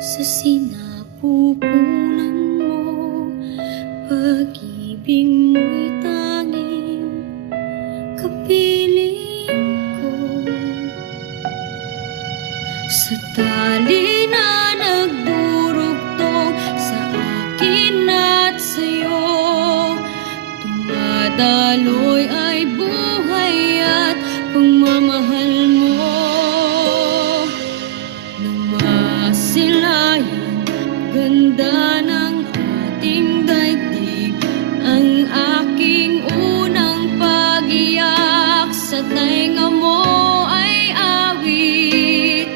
Sa sinapupunan mo, pag-ibig mo'y tanging kapiling ko. Sa tali na nagdurugtong sa akin at sa'yo, tumadaloy ay buhay at pagmamahal mo. Namasilayan, ganda ng ating daigdig, ang aking unang pag-iyak sa tainga mo ay awit.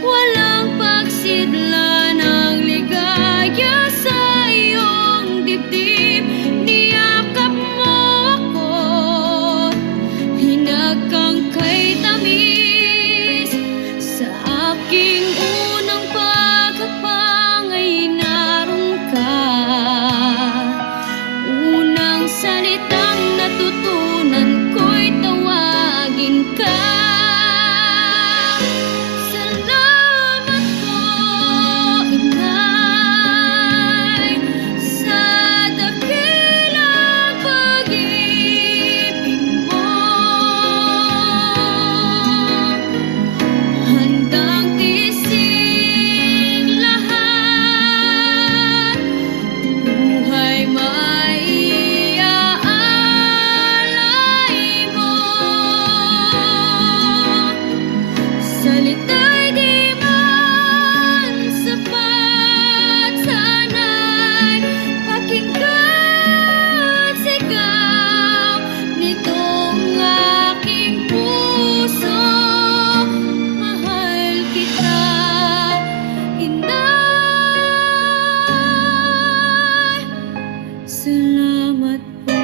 Walang pagsidla ng ligaya sa iyong dibdib, niyakap mo ako, hinagkang kay tamis. Sa aking unang pagkapang ay naroon ka, unang salitang natutunan ko'y tawagin ka. Salamat po, Inay, sa dakilang pag-ibig mo. Handang tiising lahat, buhay maiaalay mo. Salita'y di man sapat, sana'y pakinggan sigaw nitong aking puso. Mahal kita, Inay. Salamat po.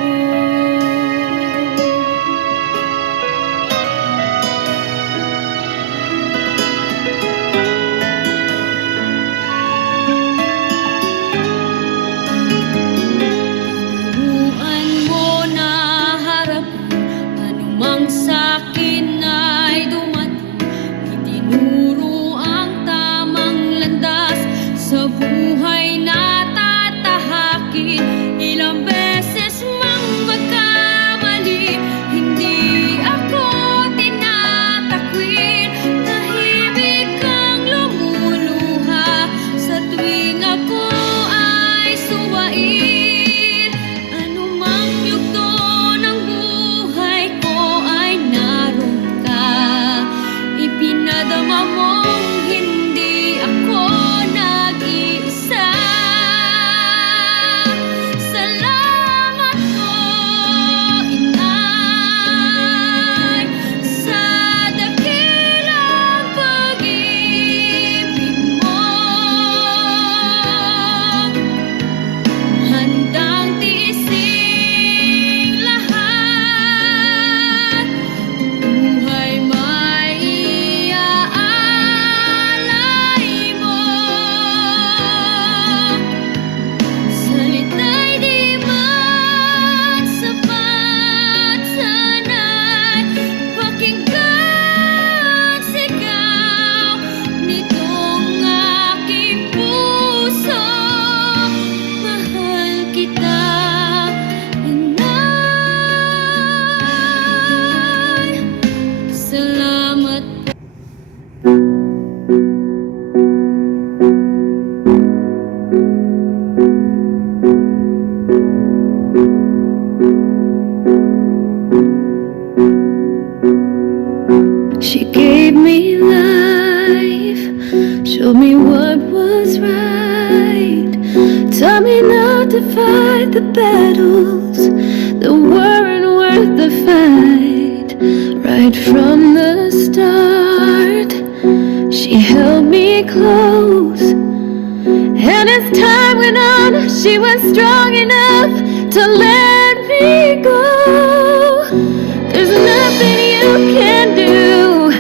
Turuan mo na harapin anumang sa'kin ay dumating. Itinuro ang tamang landas sa buhay na tatahakin. Ilang beses mang magkamali, hindi ako tinatakwil. Tahimik kang lumuluha sa tuwing ako ay suwain. Anumang yugto ng buhay ko ay naroon ka. Ipinadama mong hindi ako nag-iisa. Salamat po, Inay, sa dakilang pag-ibig mo. Handang tiising lahat, buhay maiaalay mo. Salita'y di man sapat, sana'y pakinggan sigaw nitong aking puso. Mahal kita, Inay. Salamat. She gave me life, showed me what was right, taught me not to fight the battles that weren't worth the fight. Right from the start, she held me close, and as time went on, she was strong enough to let me go. There's nothing you can do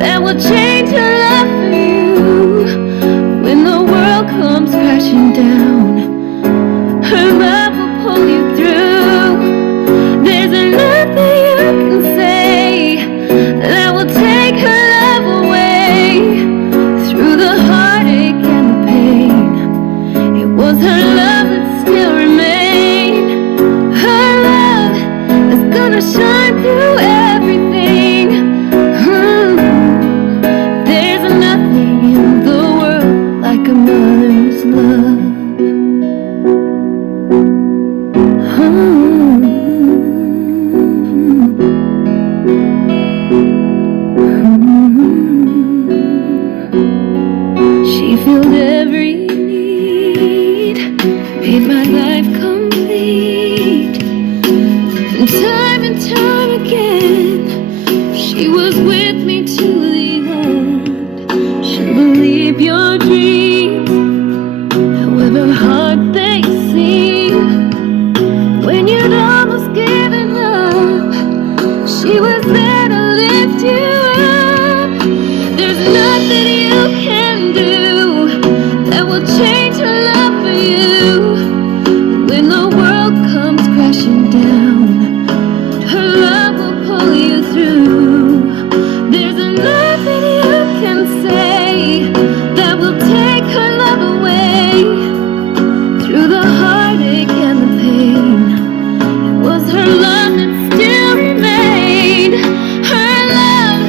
that will change her love for you. When the world comes crashing down, her love will pull you through. There's nothing you can say that will take her love away. Through the heartache fulfilled every need, made my life complete. And time again, she was with me to the end. She believed your dreams, however hard they seem. When you'd almost given up, she was there to lift you up. There's nothing you can do that will change her love for you. When the world comes crashing down, her love will pull you through. There's nothing you can say that will take her love away. Through the heartache and the pain, it was her love that still remained. Her love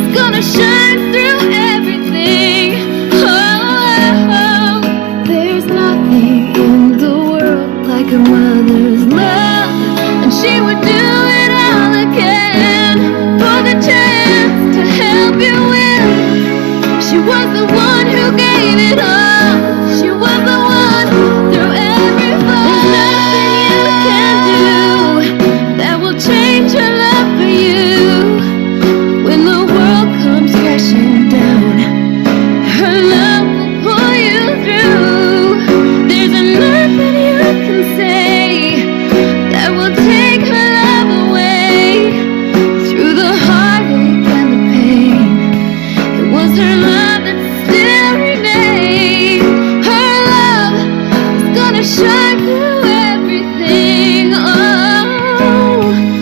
is gonna shine through everything. Oh, there's nothing in the world like a mother's love, and she would do it all again for the chance to help you win. She was the one who gave it all. She was the one through every fall. There's nothing you can do that will change her love for you. When the world comes crashing down, her love will pull you through. There's nothing you can say that will take her love away. Through the heartache and the pain, it was her love that still remained. Her love is gonna shine through everything. Oh,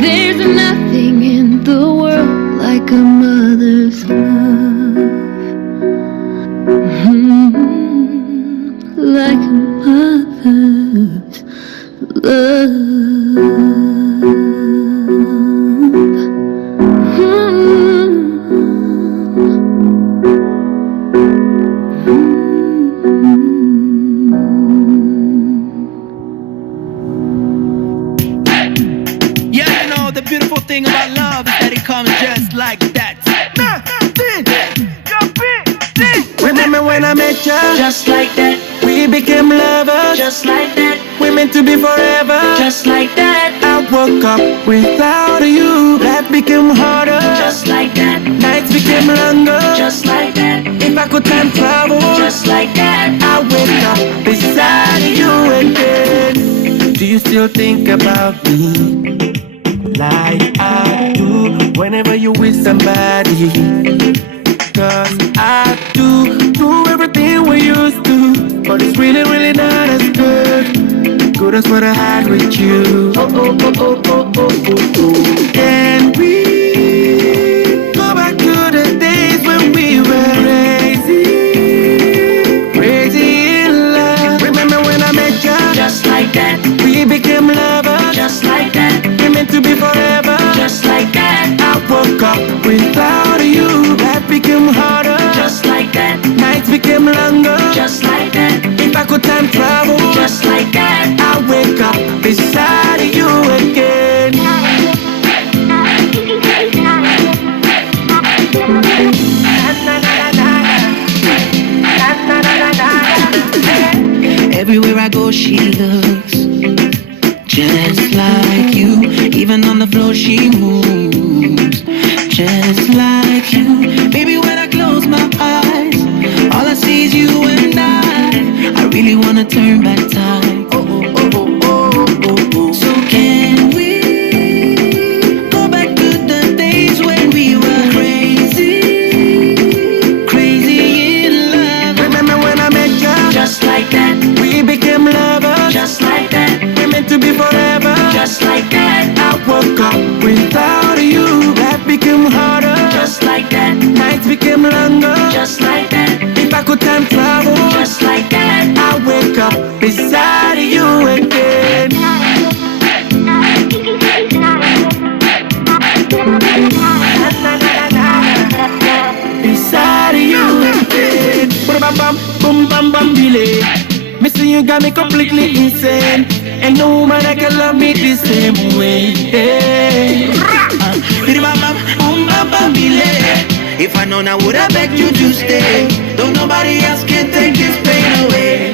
there's nothing in the world like a mother's love. Like a mother's love. Yeah, you know, the beautiful thing about love is that it comes just like that. Remember when I met you? Just like that, We became lovers. just like that, We're meant to be forever. just like that, I woke up without you. Life became harder. just like that, Nights became longer. just like that, If I could time travel, just like that. I wake up beside you again. Do you still think about me like I do whenever you with somebody? Cause I do everything we used to, but it's really, really not as good. Good as what I had with you. Can we go back to the days when we were crazy? Crazy in love. Remember when I met you? Just like that, We became lovers. just like that, We're meant to be forever. just like that, I woke up without you. Life became harder. just like that, Nights became longer. just like that, If I could time travel, just like that. I wake up beside you again. Everywhere I go, she looks just like you. Even on the floor, she moves just like you. Baby, when I close my eyes, all I see is you and I really wanna turn back time. So can we go back to the days when we were crazy, crazy in love? Remember when I met you? Just like that, We became lovers. just like that, We're meant to be forever. just like that, I woke up without you. Life became harder. just like that, Nights became longer. just like that, If I could time travel, just like that. I wake up beside you again. Beside you again. Boom bam bam, boom bam bam, delay. Missing you got me completely insane. And no woman that can love me the same way. Hey. Bam bam, boom bam bam, bile. If I known, I would have begged you to stay. Though nobody else can take this pain away.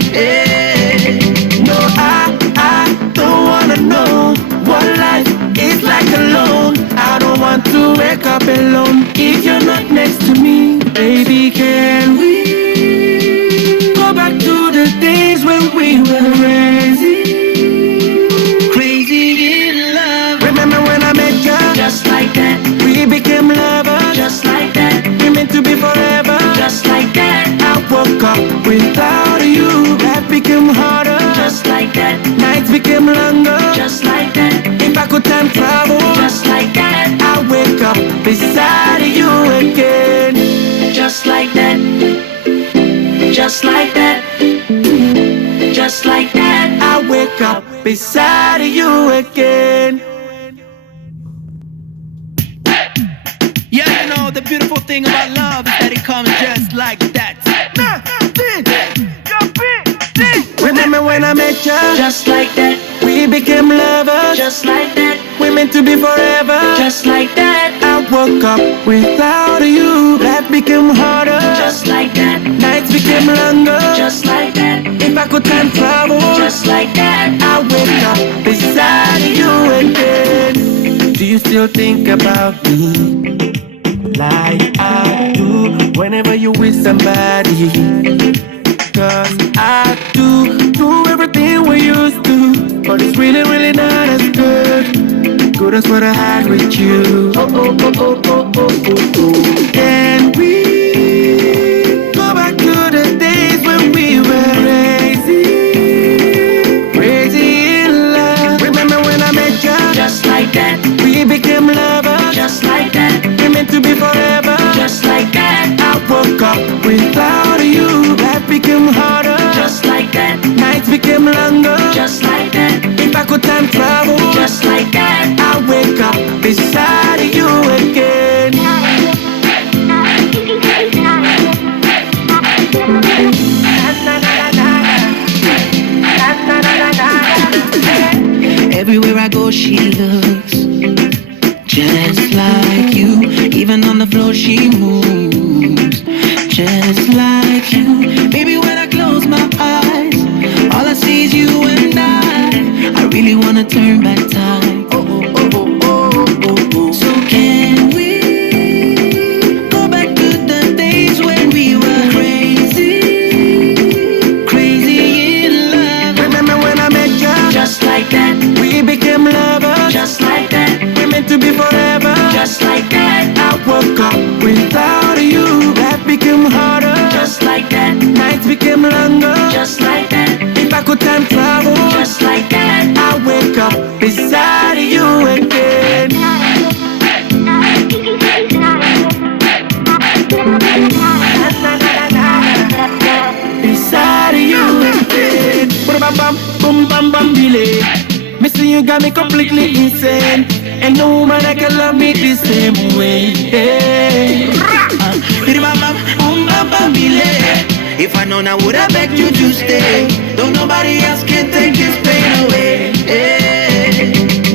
No, I don't wanna know what life is like alone. I don't want to wake up alone if you're not next to me. Baby, can we go back to the days when we were crazy? Crazy in love. Remember when I met you? Just like that, We became lovers. just like that, We meant to be forever. just like that, I woke up without you. That became harder. just like that, Nights became longer. just like that, If I could time travel, just like that, I wake up beside you again. just like that, just like that, just like that. I wake up beside you again. Yeah, you know, the beautiful thing about love is that it comes just like that. Remember when I met you? Just like that, We became lovers. just like that, We meant to be forever. just like that, I woke up without you. Life became harder. just like that, Nights became longer. just like that, If I could time travel, just like that. I wake up beside you again. Do you still think about me like I do whenever you with somebody? Cause I do everything we used to, but it's really, really not as good. Good as what I had with you. Can we go back to the days when we were crazy? Crazy in love. Remember when I met you? Just like that, We became lovers. just like that, We meant to be forever. just like that, I woke up without you. Life became harder. just like that, Nights became longer. just like that, If I could time travel, just like that. I wake up beside you again. Everywhere I go, she looks just like you. Even on the floor, she moves just like you. Baby, when I close my eyes, all I see is you and I really wanna turn back time. So can we go back to the days when we were crazy, crazy in love? Remember when I met you? Just like that, We became lovers. just like that, We meant to be forever. just like that, I woke up without you. Life became harder. just like that, Nights became longer. just like that, If I could time travel, just like that. I wake up beside you again. Beside you again. Bam bam boom bam bam delay. Missing you got me completely insane. And no woman that can love me the same way. Hey. If I known, I would have begged you to stay. Though nobody else can take this pain away.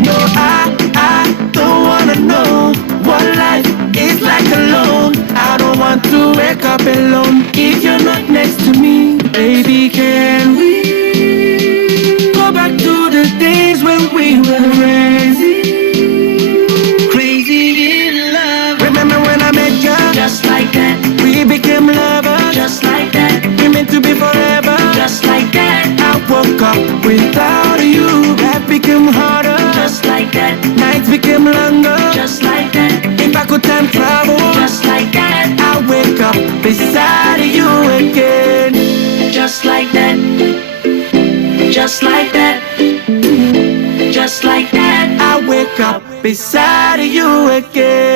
No, I don't wanna know what life is like alone. I don't want to wake up alone if you're not next to me. Baby, can we go back to the days when we were crazy? Crazy in love. Remember when I met you? Just like that, We became lovers. just like that, We meant to be forever. just like that, I woke up without you. Life became harder. just like that, Nights became longer. just like that, If I could time travel, just like that, I wake up beside you again. just like that, just like that, just like that. I wake up beside you again.